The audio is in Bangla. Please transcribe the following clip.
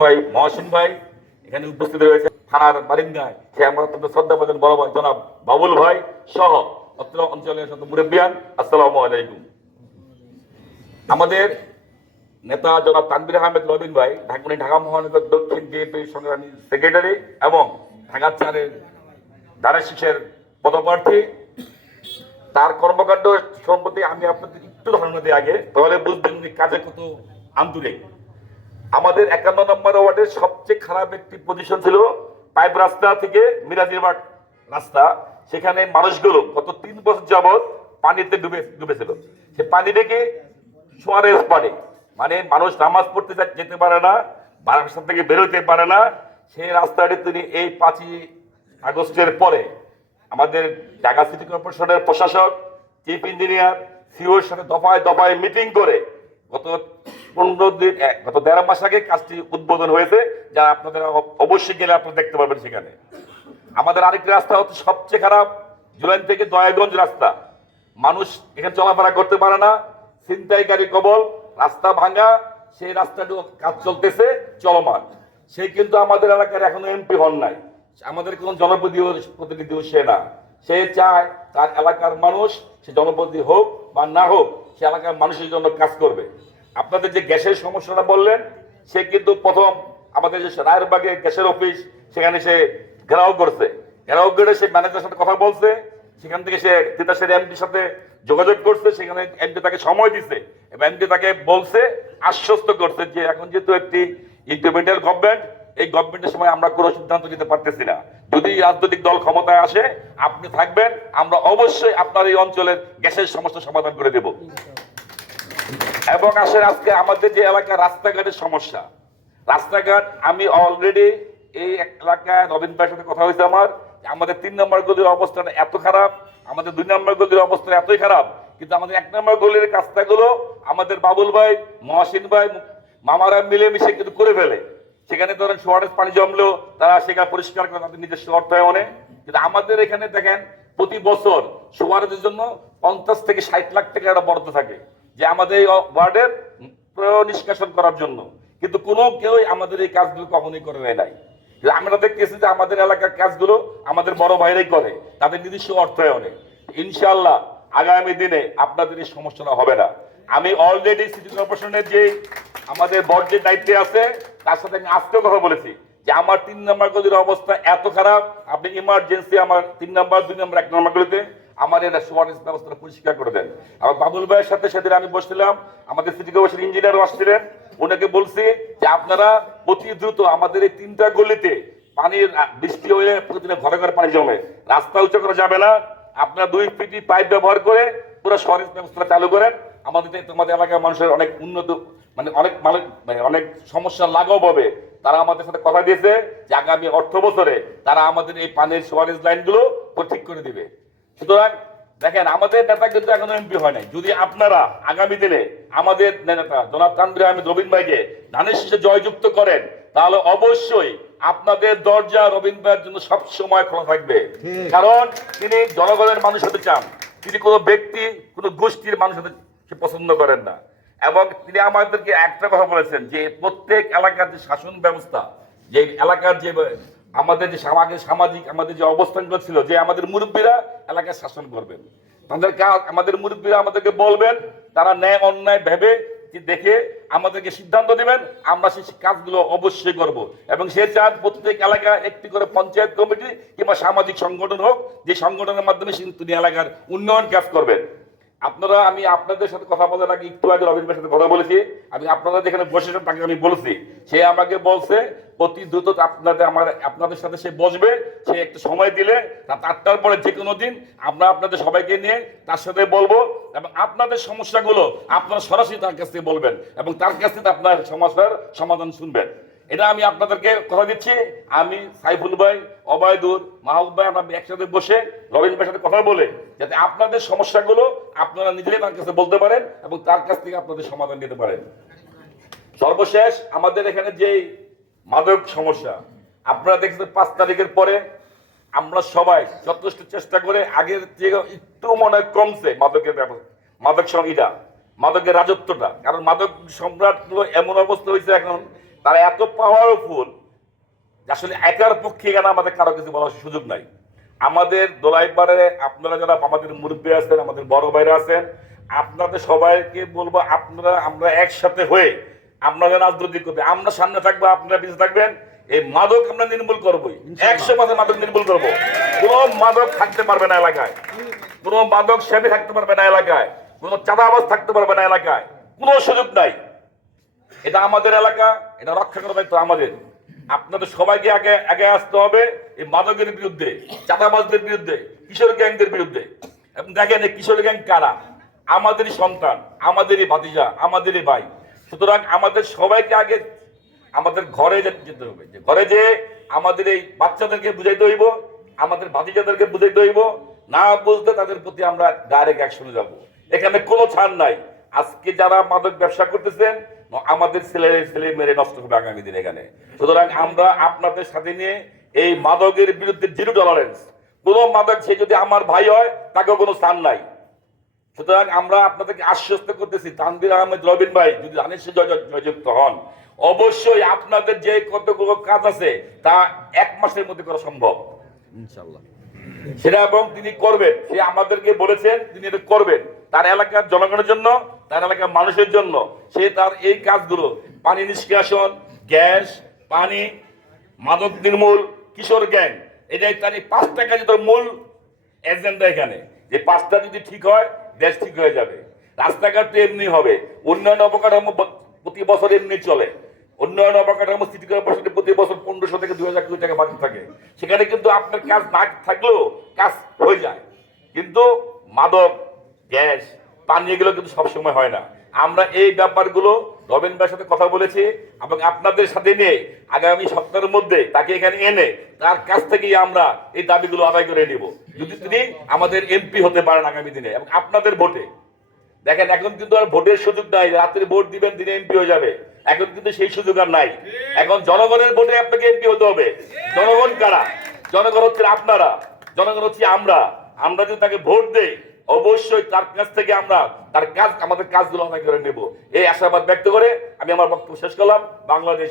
ভাই মহসিন ভাই এখানে উপস্থিত রয়েছে থানার বারিন্দায়, সে আমার অত্যন্ত শ্রদ্ধা পাচ্ছেন বড় ভাই জনাব বাবুল ভাই সহ অত্র অঞ্চলের শত মুরব্বিয়ান, আসসালামু আলাইকুম। আমাদের নেতা জনাব তানভীর আহমেদ রবিন ভাই ঢাকা মহানগর দক্ষিণ বিএনপির সংগ্রামী সেক্রেটারি এবং ঢাকা 4-এর দানের শীষের পদপ্রার্থী। তার কর্মকাণ্ড সম্পর্কে আমি আপনাদের একটু ধারণা দিই আগে, তাহলে বুঝবেন উনি কাজে কত আন্তরিক। আমাদের 51 নম্বর ওয়ার্ডের সবচেয়ে খারাপ একটি পজিশন ছিল পাইপ রাস্তা থেকে মিরাজিরবাগ রাস্তা। সেখানে মানুষগুলো গত 3 বছর যাবৎ পানিতে ডুবেছিল। সে পানি থেকে সোয়ারেজ পানি, মানে মানুষ নামাজ পড়তে যেতে পারে না, বারাসা থেকে বেরোতে পারে না। সেই রাস্তাটি তিনি এই 5ই আগস্টের পরে আমাদের ঢাকা সিটি কর্পোরেশনের প্রশাসক, চিফ ইঞ্জিনিয়ার, সিওর সাথে দফায় দফায় মিটিং করে গত 1.5 মাস আগে কাজটি উদ্বোধন হয়েছে, যা আপনাদের অবশ্যই গেলে আপনারা দেখতে পারবেন। সেখানে আমাদের আরেকটি রাস্তা হচ্ছে সবচেয়ে খারাপ, জুলাইন থেকে দয়াগঞ্জ রাস্তা। মানুষ এখানে চলাফেরা করতে পারে না, ছিনতাইকারী কবল, রাস্তা ভাঙা। সেই রাস্তাটি কাজ চলতেছে, চলমান। সে কিন্তু আমাদের এলাকার এখনো এমপি হন নাই, আমাদের কোন জনপ্রতিনিধিও সে না। সে চায় তার এলাকার মানুষ, সে জনপ্রতিনিধি হোক বা না হোক, সে এলাকার মানুষের জন্য কাজ করবে। আপনাদের যে গ্যাসের সমস্যাটা বললেন, সে কিন্তু প্রথম আমাদের যে রায়েরবাগে গ্যাসের অফিস, সেখানে সে ঘেরাও করছে। ঘেরাও করে সে ম্যানেজারের সাথে কথা বলছে, সেখান থেকে সে তিতাসের এমডির সাথে যোগাযোগ করছে। সেখানে এমডি তাকে সময় দিছে এবং এমডি তাকে বলছে, আশ্বস্ত করছে যে এখন যেহেতু একটি ইন্ডিপেন্ডেন্ট গভর্নমেন্ট, এই গভর্নমেন্টের সময় আমরা কোনো সিদ্ধান্ত নিতে পারতেছি না। যদি রাজনৈতিক দল ক্ষমতায় আসে, আপনি থাকবেন, আমরা অবশ্যই আপনার এই অঞ্চলের গ্যাসের সমস্যা সমাধান করে দেব। এবং আসলে আজকে আমাদের যে এলাকার রাস্তাঘাটের সমস্যা, রাস্তাঘাট আমি অলরেডি এই এলাকায় রবীন্দ্র ভাইয়ের সাথে কথা হয়েছে আমার, আমাদের 3 নম্বর গলির অবস্থান এত খারাপ, আমাদের 2 নম্বর গলির অবস্থান এতই খারাপ, কিন্তু আমাদের 1 নম্বর গলির রাস্তাগুলো আমাদের বাবুল ভাই, মহসিন ভাই, মামারা মিলেমিশে কিন্তু করে ফেলে। সেখানে ধরেন সোয়ারেজ পানি জমলেও তারা সেখানে পরিষ্কার করে তাদের নিজস্ব অর্থায়নে। কিন্তু আমাদের এখানে দেখেন প্রতি বছর সোয়ারেজের জন্য 50 থেকে 60 লাখ টাকা একটা বরাদ্দ থাকে, যে আমাদের এই ওয়ার্ডের নিষ্কাশন করার জন্য। কিন্তু কোনো কেউ আমাদের এই কাজগুলো কখনোই করে নাই। আমরা দেখতেছি যে আমাদের এলাকার কাজগুলো আমাদের বড় ভাইরাই করে, তাদের নিজস্ব অর্থায়নে। ইনশাআল্লাহ আগামী দিনে আপনাদের এই সমস্যাটা হবে না। আমি অলরেডি সিটি কর্পোরেশনের যে আমাদের বর্ডের দায়িত্বে আছে, তার সাথে আমি আজকেও কথা বলেছি যে আমার 3 নম্বর গলির অবস্থা এত খারাপ, আপনি ইমার্জেন্সি আমার 3 নম্বর, 2 নম্বর, 1 নম্বর গলিতে আমার এই সোয়ারেজ ব্যবস্থাটা পরিষ্কার করে দেন। আমার বাবুল ভাইয়ের সাথে সেদিন আমি বসছিলাম, আমাদের সিটি কর্পোরেশন ইঞ্জিনিয়ার আসছিলেন, ওনাকে বলছি যে আপনারা অতি দ্রুত আমাদের এই 3টা গলিতে পানির বৃষ্টি হয়ে প্রতিদিন ঘরে ঘরে পানি জমে, রাস্তা উঁচু করা যাবে না, আপনারা 2 ফিট পাইপ ব্যবহার করে পুরো সোয়ারেজ ব্যবস্থা চালু করেন। আমাদের এলাকার মানুষের অনেক উন্নত, মানে অনেক সমস্যা লাঘব হবে। তারা আমাদের সাথে কথা দিয়েছে যে আগামী অর্থ বছরে তারা আমাদের এই পানির সোয়ারেজ লাইনগুলো ঠিক করে দিবে। সুতরাং দেখেন, আমাদের নেতা কিন্তু এখনো এমপি হয় নাই। যদি আপনারা আগামী দিনে আমাদের নেতা জনাব তানভীর আহমেদ রবিন ভাইকে ধানের শীষে জয়যুক্ত করেন, তাহলে অবশ্যই আপনাদের দরজা রবিন ভাইয়ের জন্য সব সময় খোলা থাকবে। কারণ তিনি জনগণের মানুষ হতে চান, তিনি কোনো ব্যক্তি, কোনো গোষ্ঠীর মানুষ হতে পছন্দ করেন না। এবং তিনি আমাদেরকে একটা কথা বলেছেন যে প্রত্যেক এলাকার যে শাসন ব্যবস্থা, যে এলাকার যে আমাদের যে সামাজিক আমাদের যে অবস্থানগুলো ছিল, যে আমাদের মুরব্বীরা এলাকায় শাসন করবেন, তাদের আমাদের মুরব্বীরা আমাদেরকে বলবেন, তারা ন্যায় অন্যায় ভেবে দেখে আমাদেরকে সিদ্ধান্ত দিবেন, আমরা সেই কাজগুলো অবশ্যই করব। এবং সে চান প্রত্যেক এলাকায় একটি করে পঞ্চায়েত কমিটি কিংবা সামাজিক সংগঠন হোক, যে সংগঠনের মাধ্যমে তিনি এলাকার উন্নয়ন কাজ করবেন। আপনারা, আমি আপনাদের সাথে কথা বলার আগে একটু আগে রবীন্দ্রের সাথে কথা বলেছি, আমি আপনারা যেখানে বসেছেন তাকে আমি বলছি, সে আমাকে বলছে অতি দ্রুত আপনাদের সাথে সে বসবে। সে একটা সময় দিলে রাত 8টার পরে যে কোনো দিন আমরা আপনাদের সবাইকে নিয়ে তার সাথে বলবো এবং আপনাদের সমস্যাগুলো আপনারা সরাসরি তার কাছ থেকে বলবেন এবং তার কাছ থেকে আপনার সমস্যার সমাধান শুনবেন। এটা আমি আপনাদেরকে কথা দিচ্ছি। আমি সাইফুল ভাই, অবায়দুর, মাহবুব ভাই, আমরা একসাথে বসে রবীন্দ্র ভাইয়ের সাথে কথা বলে যাতে আপনাদের সমস্যাগুলো আপনারা নিজেরাই তার কাছে বলতে পারেন এবং তার কাছ থেকে আপনাদের সমাধান দিতে পারেন। সর্বশেষ আমাদের এখানে যে মাদক সমস্যা, আপনারা দেখছেন 5 তারিখের পরে আমরা সবাই যথেষ্ট চেষ্টা করে আগের থেকে একটু মনে হয় কমছে মাদকের ব্যবস্থা, মাদক সংহিতা, মাদকের রাজত্বটা। কারণ মাদক সম্রাট এমন অবস্থা হয়েছে এখন তারা এত পাওয়ারফুল যে আসলে একার পক্ষে এখানে আমাদের কারো কিছু বলার সুযোগ নাই। আমাদের দোলাইপাড়ে আপনারা যারা আমাদের মুরব্বী আছেন, আমাদের বড় ভাইরা আছেন, আপনাদের সবাইকে বলবো আমরা একসাথে হয়ে আপনারা রাজনৈতিক করবে, আমরা সামনে থাকবো, আপনারা পিছিয়ে থাকবেন। এই মাদক আমরা নির্মূল করবোই, 100% মাদক নির্মূল করবো। কোনো মাদক থাকতে পারবে না এলাকায়, কোনো মাদক সেবী থাকতে পারবে না এলাকায়, কোনো চাঁদাবাজ থাকতে পারবে না এলাকায়, কোনো সুযোগ নাই। এটা আমাদের এলাকা, এটা রক্ষা করার দায়িত্ব আমাদের। আপনাদের সবাইকে আগে আগে আসতে হবে এই মাদকের বিরুদ্ধে, চাঁদাবাজদের বিরুদ্ধে, কিশোর গ্যাংদের বিরুদ্ধে। এবং দেখেন এই কিশোর গ্যাং কারা? আমাদেরই সন্তান, আমাদেরই ভাতিজা, আমাদেরই ভাই। সুতরাং আমাদের সবাইকে আগে আমাদের ঘরে যেতে হবে, যে ঘরে যে আমাদের এই বাচ্চাদেরকে বুঝাইতে হইব, আমাদের ভাতিজাদেরকে বুঝাইতে হইব। না বুঝতে তাদের প্রতি আমরা ডাইরেক্ট অ্যাকশনে যাব। এখানে কোনো ছাড় নাই। আজকে যারা মাদক ব্যবসা করতেছেন, আমাদের ছেলে মেরে নষ্ট হবে আগামী দিন এখানে। সুতরাং আমরা আপনাদের সাথে নিয়ে এই মাদকের বিরুদ্ধে জিরো টলারেন্স। কোন মাদক সে যদি আমার ভাই হয়, তাকেও কোনো স্থান নাই। সুতরাং আমরা আপনাদেরকে আশ্বস্ত করতেছি, তানভীর আহমেদ রবিন ভাই যদি আনিসে জয়যুক্ত হন, অবশ্যই আপনাদের যে কতগুলো কাজ আছে তা 1 মাসের মধ্যে করা সম্ভব ইনশাআল্লাহ। সেটা এবং তিনি করবেন, সে আমাদেরকে বলেছেন তিনি এটা করবেন তার এলাকার জনগণের জন্য, তার এলাকার মানুষের জন্য। সে তার এই কাজগুলো পানি নিষ্কাশন, গ্যাস, পানি, মাদক নির্মূল, কিশোর গ্যাং, এটাই তার এই 5টা কাজে তোর মূল এজেন্ডা এখানে। যে 5টা যদি ঠিক হয়, দেশ ঠিক হয়ে যাবে। রাস্তাঘাট তো এমনি হবে, উন্নয়ন অবকাঠামো প্রতি বছর এমনি চলে। উন্নয়ন অবকাঠামো সিটি কর্পোরেশনের প্রতি বছর 1500 থেকে 2000 কোটি টাকা বাজেট থাকে। সেখানে কিন্তু আপনার কাজ না থাকলেও কাজ হয়ে যায়। কিন্তু মাদক, গ্যাস, পানি এগুলো কিন্তু সবসময় হয় না। আমরা এই ব্যাপারগুলো রবিন ভাইয়ের সাথে কথা বলেছি এবং আপনাদের সাথে নিয়ে আগামী সপ্তাহের মধ্যে তাকে এখানে এনে তার কাছ থেকেই আমরা এই দাবিগুলো আদায় করে নিব, যদি তিনি আমাদের এমপি হতে পারেন আগামী দিনে। এবং আপনাদের ভোটে দেখেন, এখন কিন্তু আর ভোটের সুযোগ নাই, রাত্রে ভোট দিবেন দিনে এমপি হয়ে যাবে। এখন কিন্তু সেই সুযোগ আর নাই। এখন জনগণের ভোটে আপনাকে এমপি হতে হবে। জনগণ কারা? জনগণ হচ্ছে আপনারা, জনগণ হচ্ছে আমরা। আমরা যদি তাকে ভোট দেই, অবশ্যই তার কাছ থেকে আমরা তার কাজ, আমাদের কাজগুলো আদায় করে নেব। এই আশাবাদ ব্যক্ত করে আমি আমার বক্তব্য শেষ করলাম। বাংলাদেশ